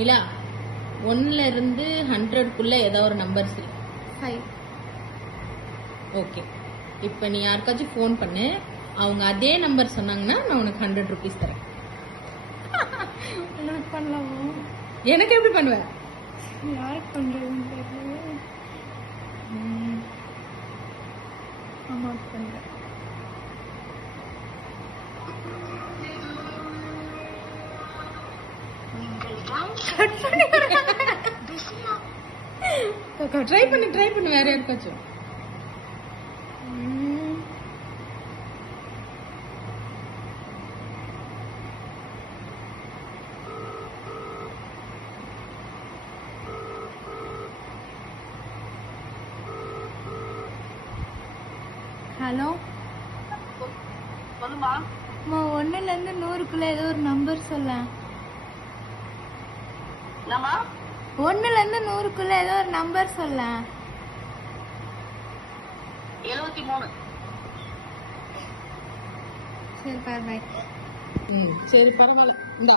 நிலா 1ல இருந்து 100க்குள்ள ஏதாவது ஒரு நம்பர் சொல்லு. 5. ஓகே, இப்போ நீ யாருக்காச்சும் ஃபோன் பண்ணு, அவங்க அதே நம்பர் சொன்னாங்கன்னா நான் உனக்கு 100 ருபீஸ் தரேன். உனக்கு பண்ணலாமா? எனக்கு எப்படி பண்ணுவேன்? யாருக்கு பண்றதுன்னு தெரியல. அம்மாவுக்கு பண்றேன். ட்ரை பண்ணு வேற யாருக்காச்சும். ஹலோ சொல்லுமா. 1ல இருந்து 100க்குள்ள ஏதோ ஒரு நம்பர் சொல்ல. என்னம்மா? 1ல இருந்து 100க்குள்ள ஏதோ ஒரு நம்பர் சொல்ல. 73. சரி பாய் பாய். சரி பரவாயில்ல. இந்தா